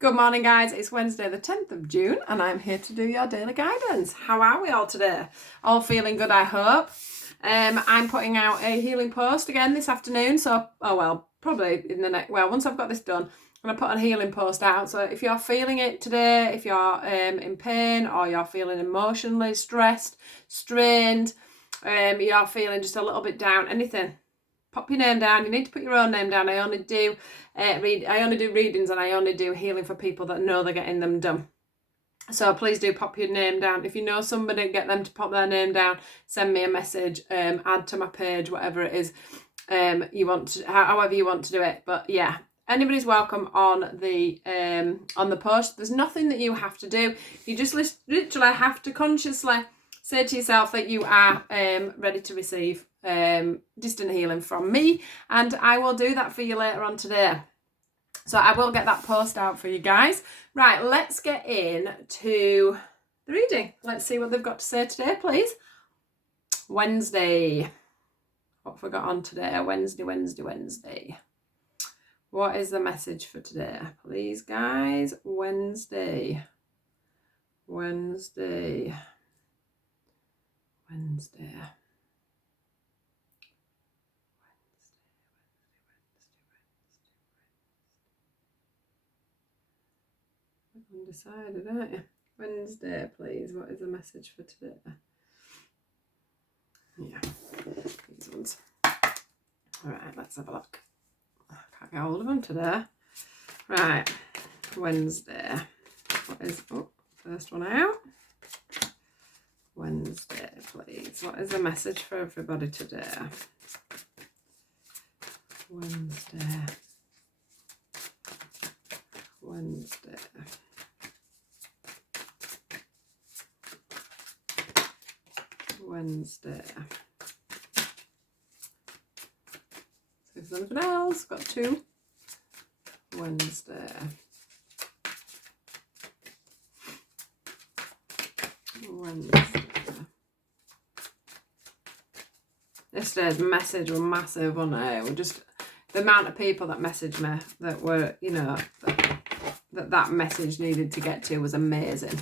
Good morning, guys. It's Wednesday the 10th of June and I'm here to do your daily guidance. How are we all today? All feeling good, I hope. I'm putting out a healing post again this afternoon. So, probably in the next, once I've got this done, I'm going to put a healing post out. So if you're feeling it today, if you're in pain or you're feeling emotionally stressed, strained, you're feeling just a little bit down, anything, pop your name down. You need to put your own name down. I only do readings and I only do healing for people that know they're getting them done. So please do pop your name down. If you know somebody, get them to pop their name down. Send me a message. Add to my page, whatever it is you want to, however you want to do it. But yeah, anybody's welcome on the post. There's nothing that you have to do. You just literally have to consciously say to yourself that you are ready to receive distant healing from me, and I will do that for you later on today. So I will get that post out for you guys. Right, let's get into the reading. Let's see what they've got to say today, please. Wednesday. What have we got on today? Wednesday. What is the message for today? Please, guys. Wednesday. Undecided, aren't you? Wednesday, please. What is the message for today? Yeah, these ones. All right, let's have a look. I can't get hold of them today. Right, Wednesday. What is, first one out. Wednesday, please. What is the message for everybody today? Wednesday. So something else. Got two. Wednesday. Yesterday's message was massive, wasn't it? Just the amount of people that messaged me that were, that message needed to get to was amazing.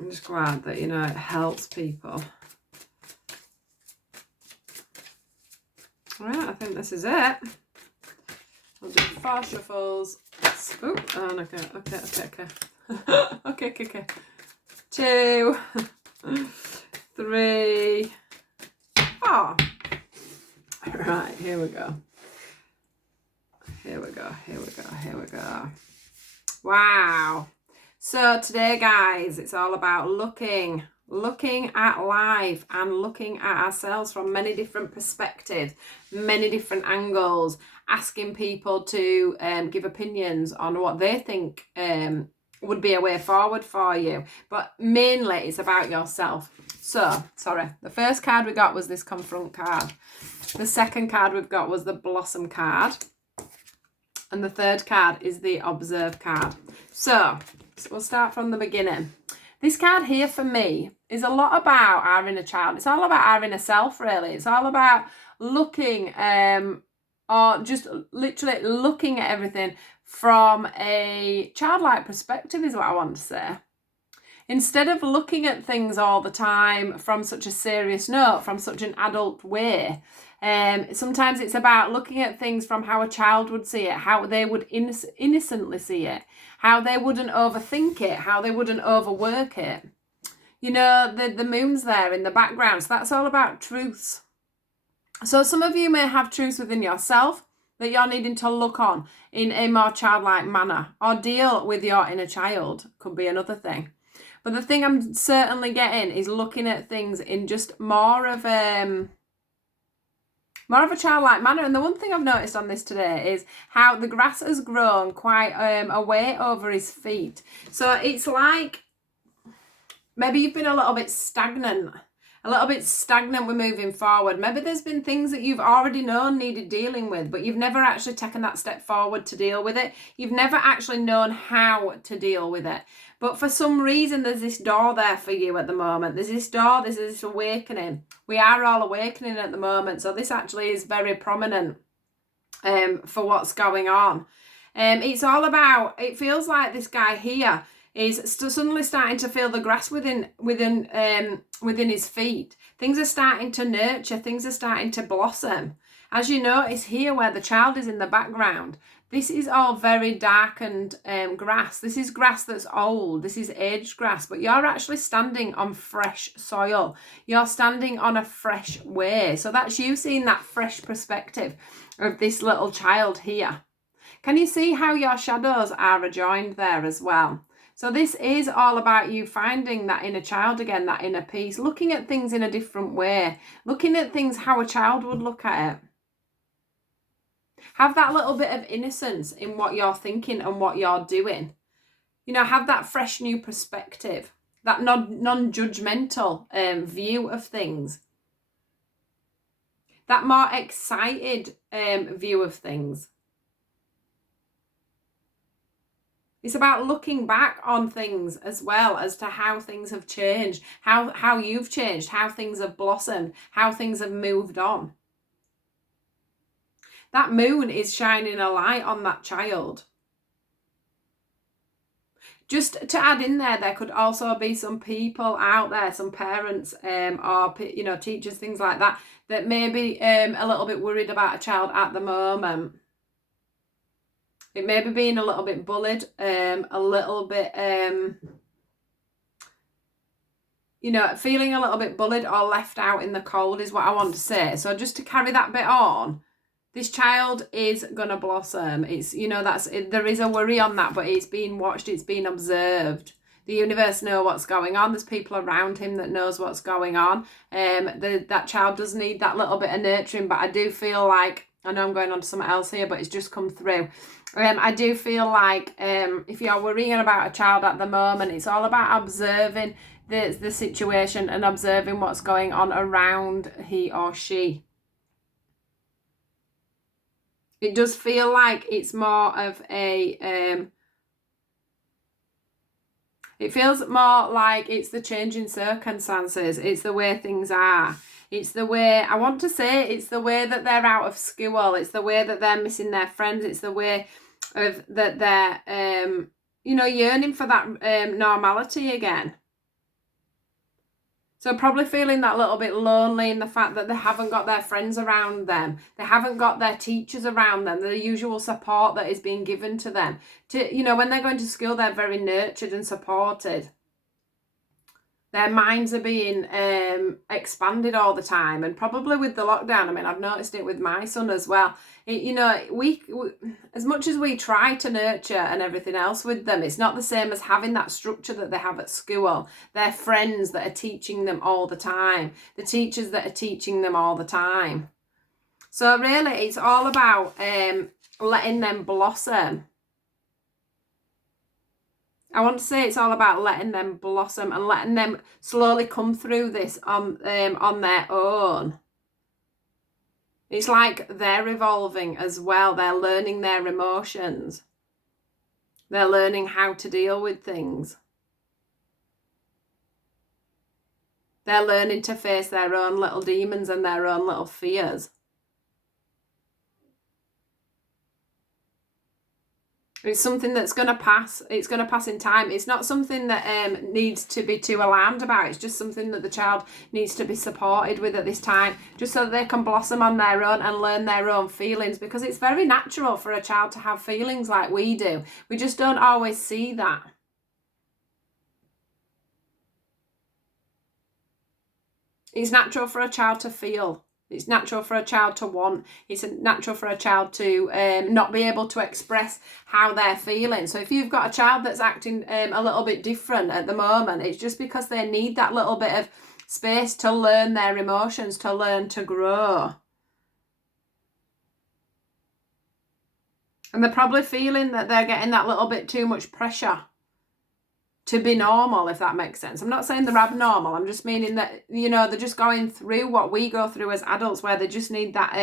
I'm just glad that, it helps people. All right, I think this is it. I'll do 4 shuffles. Okay. 2, 3, 4. Right, here we go. Wow. So today, guys, it's all about looking at life and looking at ourselves from many different perspectives, many different angles, asking people to give opinions on what they think would be a way forward for you. But mainly it's about yourself. So, the first card we got was this Confront card. The second card we've got was the Blossom card. And the third card is the Observe card. So we'll start from the beginning. This card here for me is a lot about our inner child. It's all about our inner self, really. It's all about looking, or just literally looking at everything from a childlike perspective is what I want to say. Instead of looking at things all the time from such a serious note, from such an adult way, sometimes it's about looking at things from how a child would see it, how they would innocently see it, how they wouldn't overthink it, how they wouldn't overwork it. The moon's there in the background, so that's all about truths. So some of you may have truths within yourself that you're needing to look on in a more childlike manner, or deal with your inner child, could be another thing. But the thing I'm certainly getting is looking at things in just more of a childlike manner. And the one thing I've noticed on this today is how the grass has grown quite away over his feet. So it's like maybe you've been a little bit stagnant with moving forward. Maybe there's been things that you've already known needed dealing with, but you've never actually taken that step forward to deal with it. You've never actually known how to deal with it. But for some reason, there's this door there for you at the moment. There's this door, there's this awakening. We are all awakening at the moment. So this actually is very prominent. for what's going on. It's all about, it feels like this guy here is suddenly starting to feel the grass within his feet. Things are starting to nurture, things are starting to blossom. As you notice here where the child is in the background, this is all very darkened grass. This is grass that's old. This is aged grass, but you're actually standing on fresh soil. You're standing on a fresh way. So that's you seeing that fresh perspective of this little child here. Can you see how your shadows are adjoined there as well? So this is all about you finding that inner child again, that inner peace, looking at things in a different way, looking at things how a child would look at it. Have that little bit of innocence in what you're thinking and what you're doing. You know, have that fresh new perspective, that non-judgmental view of things. That more excited view of things. It's about looking back on things as well as to how things have changed, how you've changed, how things have blossomed, how things have moved on. That moon is shining a light on that child. Just to add in there, there could also be some people out there, some parents or, you know, teachers, things like that, that may be a little bit worried about a child at the moment. It may be being a little bit bullied, a little bit, you know, feeling a little bit bullied or left out in the cold is what I want to say. So just to carry that bit on, this child is going to blossom. It's, you know, there is a worry on that, but it's being watched, it's being observed. The universe know what's going on. There's people around him that knows what's going on. That child does need that little bit of nurturing, but I do feel like, I know I'm going on to something else here, but it's just come through. I do feel like if you're worrying about a child at the moment, it's all about observing the situation and observing what's going on around he or she. It does feel like it's more of a, it feels more like it's the changing circumstances. It's the way things are. It's the way, I want to say, it's the way that they're out of school. It's the way that they're missing their friends. It's the way of that they're, you know, yearning for that normality again. So probably feeling that little bit lonely in the fact that they haven't got their friends around them. They haven't got their teachers around them, the usual support that is being given to them. You know, when they're going to school, they're very nurtured and supported. Their minds are being expanded all the time, and probably with the lockdown, I mean, I've noticed it with my son as well. You know, we as much as we try to nurture and everything else with them, it's not the same as having that structure that they have at school. Their friends that are teaching them all the time, the teachers that are teaching them all the time. So really, it's all about letting them blossom. I want to say it's all about letting them blossom and letting them slowly come through this on their own. It's like they're evolving as well. They're learning their emotions. They're learning how to deal with things. They're learning to face their own little demons and their own little fears. It's something that's going to pass. It's going to pass in time. It's not something that needs to be too alarmed about. It's just something that the child needs to be supported with at this time, just so that they can blossom on their own and learn their own feelings, because it's very natural for a child to have feelings like we do. We just don't always see that. It's natural for a child to feel. It's natural for a child to want. It's natural for a child to not be able to express how they're feeling. So if you've got a child that's acting a little bit different at the moment, it's just because they need that little bit of space to learn their emotions, to learn to grow. And they're probably feeling that they're getting that little bit too much pressure to be normal, if that makes sense. I'm not saying they're abnormal. I'm just meaning that, you know, they're just going through what we go through as adults, where they just need that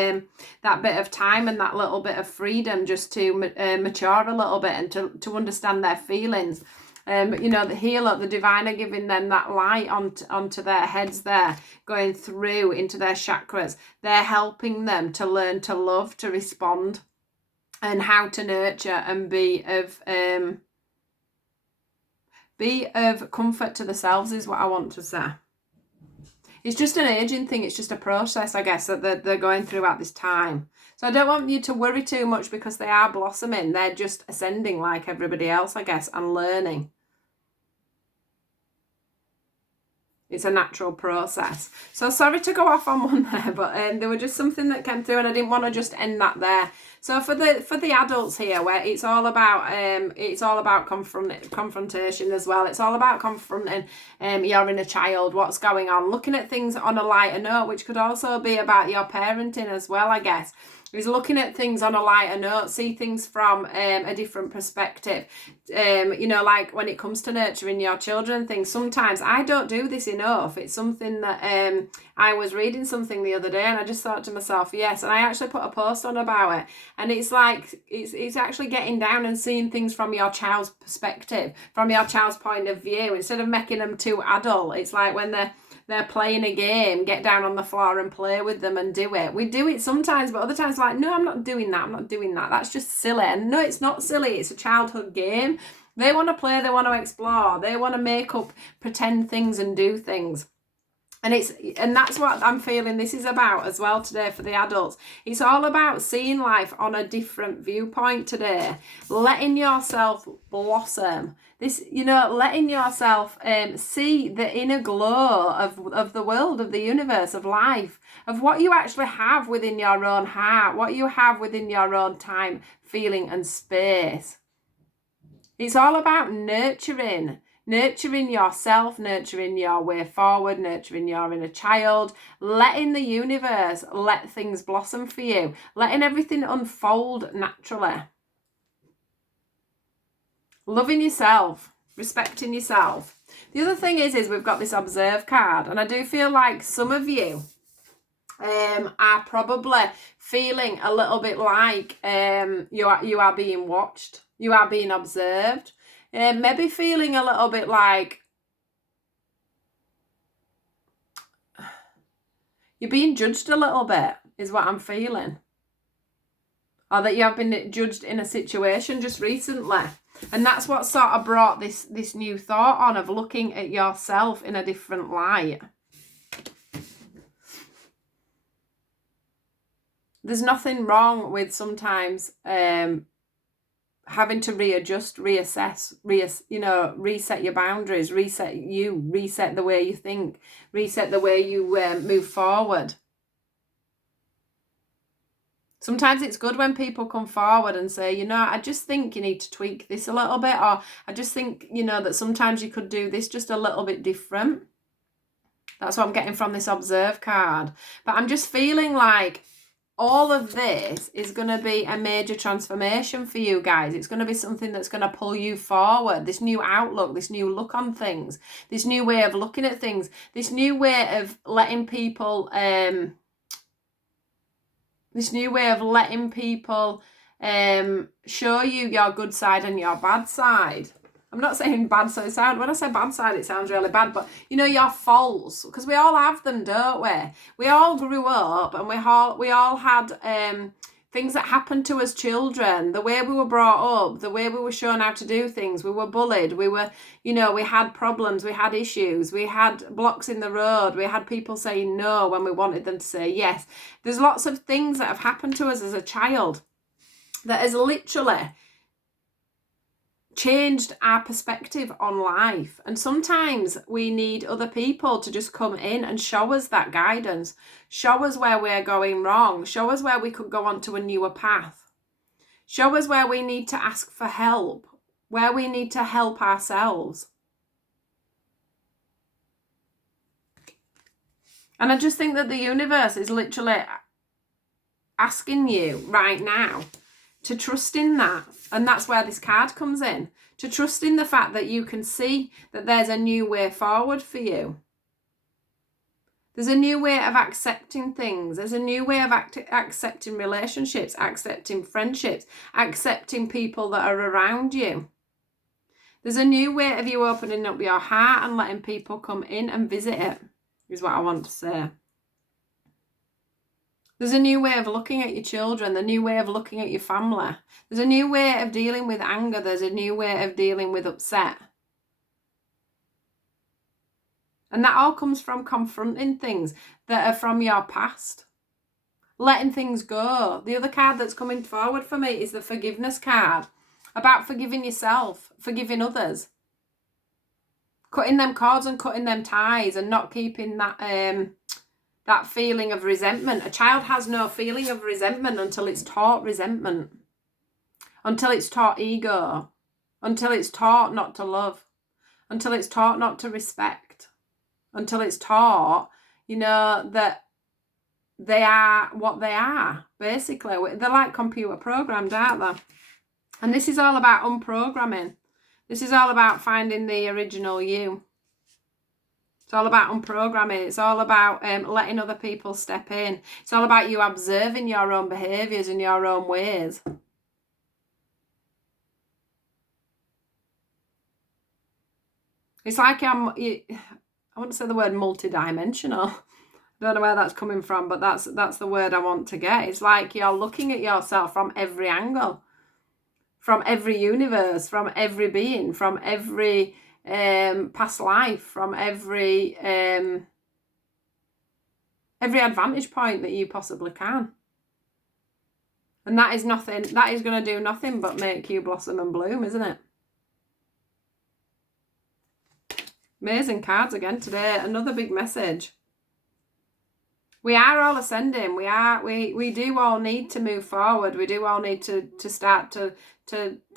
that bit of time and that little bit of freedom just to mature a little bit and to understand their feelings The healer, the divine are giving them that light onto their heads there, going through into their chakras. They're helping them to learn to love, to respond, and how to nurture and be of comfort to themselves is what I want to say. It's just an aging thing. It's just a process, I guess, that they're going through at this time. So I don't want you to worry too much because they are blossoming. They're just ascending like everybody else, I guess, and learning. It's a natural process. So sorry to go off on one there, but there was just something that came through and I didn't want to just end that there. So for the adults here, where it's all about confrontation as well. It's all about confronting your inner child, what's going on, looking at things on a lighter note, which could also be about your parenting as well, I guess. Is looking at things on a lighter note, see things from a different perspective. Like when it comes to nurturing your children, things, sometimes I don't do this enough. It's something that I was reading something the other day and I just thought to myself, yes, and I actually put a post on about it. And it's like, it's actually getting down and seeing things from your child's perspective, from your child's point of view, instead of making them too adult. It's like when they're playing a game, get down on the floor and play with them and do it. We do it sometimes, but other times like, no, I'm not doing that. That's just silly. And no, it's not silly. It's a childhood game. They want to play, they want to explore, they want to make up, pretend things and do things. And that's what I'm feeling this is about as well today for the adults. It's all about seeing life on a different viewpoint today, letting yourself blossom. Letting yourself see the inner glow of the world, of the universe, of life, of what you actually have within your own heart, what you have within your own time, feeling and space. It's all about nurturing yourself, nurturing your way forward, nurturing your inner child, letting the universe let things blossom for you, letting everything unfold naturally. Loving yourself, respecting yourself. The other thing is we've got this observe card, and I do feel like some of you are probably feeling a little bit like you are being watched, you are being observed. Maybe feeling a little bit like you're being judged a little bit is what I'm feeling. Or that you have been judged in a situation just recently. And that's what sort of brought this new thought on of looking at yourself in a different light. There's nothing wrong with sometimes having to readjust, reassess, reset your boundaries, reset the way you think, reset the way you move forward. Sometimes it's good when people come forward and say, I just think you need to tweak this a little bit, or I just think, that sometimes you could do this just a little bit different. That's what I'm getting from this observe card. But I'm just feeling like all of this is going to be a major transformation for you guys. It's going to be something that's going to pull you forward. This new outlook, this new look on things, this new way of looking at things, this new way of letting people, show you your good side and your bad side. I'm not saying bad side. When I say bad side, it sounds really bad. But, your faults. Because we all have them, don't we? We all grew up and we all had things that happened to us children. The way we were brought up, the way we were shown how to do things. We were bullied. We were, we had problems. We had issues. We had blocks in the road. We had people saying no when we wanted them to say yes. There's lots of things that have happened to us as a child that has literally changed our perspective on life. And sometimes we need other people to just come in and show us that guidance, show us where we're going wrong, show us where we could go on to a newer path, show us where we need to ask for help, where we need to help ourselves. And I just think that the universe is literally asking you right now to trust in that. And that's where this card comes in. To trust in the fact that you can see that there's a new way forward for you. There's a new way of accepting things. There's a new way of accepting relationships, accepting friendships, accepting people that are around you. There's a new way of you opening up your heart and letting people come in and visit it, is what I want to say. There's a new way of looking at your children, the new way of looking at your family. There's a new way of dealing with anger. There's a new way of dealing with upset. And that all comes from confronting things that are from your past. Letting things go. The other card that's coming forward for me is the forgiveness card. About forgiving yourself, forgiving others. Cutting them cords and cutting them ties and not keeping that feeling of resentment. A child has no feeling of resentment until it's taught resentment. Until it's taught ego. Until it's taught not to love. Until it's taught not to respect. Until it's taught, that they are what they are, basically. They're like computer programmed, aren't they? And this is all about unprogramming. This is all about finding the original you. It's all about unprogramming. It's all about letting other people step in. It's all about you observing your own behaviours and your own ways. It's like I want to say the word multidimensional. I don't know where that's coming from, but that's the word I want to get. It's like you're looking at yourself from every angle, from every universe, from every being, from every past life, from every advantage point that you possibly can. And that is going to do nothing but make you blossom and bloom, isn't it? Amazing cards again today. Another big message. We are all ascending. We do all need to move forward. We do all need to start to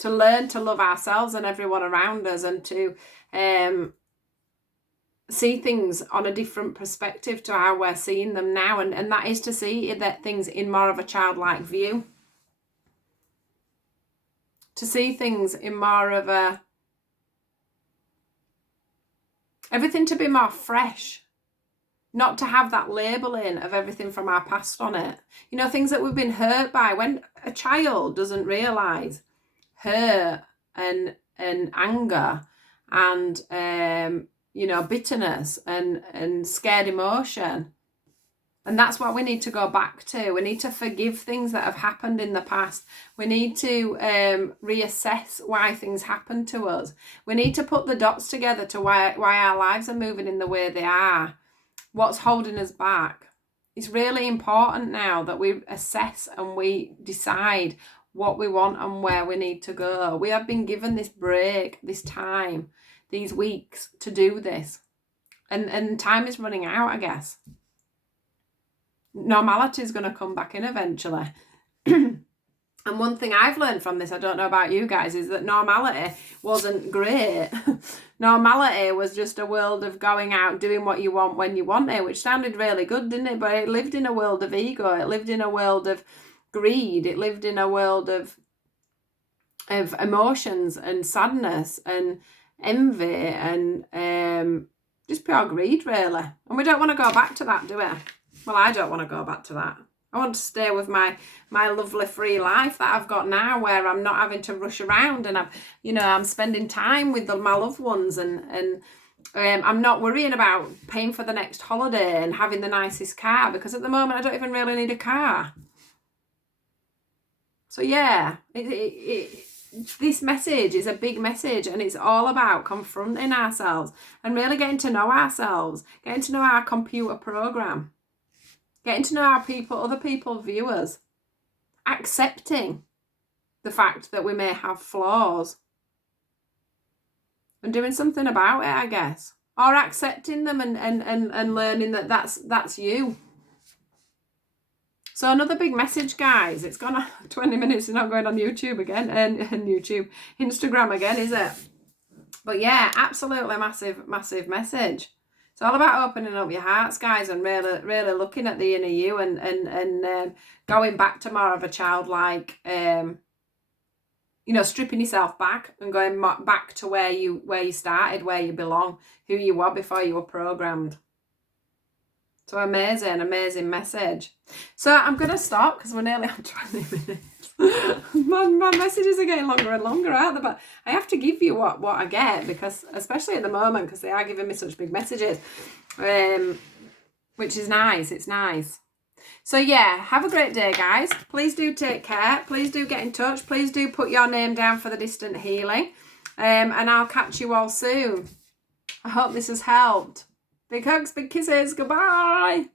learn to love ourselves and everyone around us, and to see things on a different perspective to how we're seeing them now. And that is to see that things in more of a childlike view. To see things in more of everything to be more fresh. Not to have that labelling of everything from our past on it. Things that we've been hurt by. When a child doesn't realise hurt and anger and, bitterness and scared emotion. And that's what we need to go back to. We need to forgive things that have happened in the past. We need to reassess why things happened to us. We need to put the dots together to why our lives are moving in the way they are. What's holding us back. It's really important now that we assess and we decide what we want and where we need to go. We have been given this break, this time, these weeks to do this. And time is running out, I guess. Normality is going to come back in eventually. And one thing I've learned from this, I don't know about you guys, is that normality wasn't great. Normality was just a world of going out, doing what you want when you want it, which sounded really good, didn't it? But it lived in a world of ego. It lived in a world of greed. It lived in a world of emotions and sadness and envy and just pure greed, really. And we don't want to go back to that, do we? Well, I don't want to go back to that. I want to stay with my lovely free life that I've got now, where I'm not having to rush around, and I'm spending time with my loved ones, and I'm not worrying about paying for the next holiday and having the nicest car, because at the moment I don't even really need a car. So yeah, this message is a big message, and it's all about confronting ourselves and really getting to know ourselves, getting to know our computer program. Getting to know how other people view us. Accepting the fact that we may have flaws. And doing something about it, I guess. Or accepting them and learning that that's you. So another big message, guys. It's gone 20 minutes. It's not going on YouTube again. And Instagram again, is it? But yeah, absolutely massive message. It's all about opening up your hearts, guys, and really looking at the inner you and going back to more of a childlike, stripping yourself back and going back to where you started, where you belong, who you were before you were programmed. So amazing message. So I'm going to stop because we're nearly on 20 minutes. my messages are getting longer and longer, aren't they? But I have to give you what I get, because especially at the moment, because they are giving me such big messages, which is nice. It's nice. So yeah, have a great day, guys. Please do take care. Please do get in touch. Please do put your name down for the distant healing. And I'll catch you all soon. I hope this has helped. Big hugs, big kisses. Goodbye.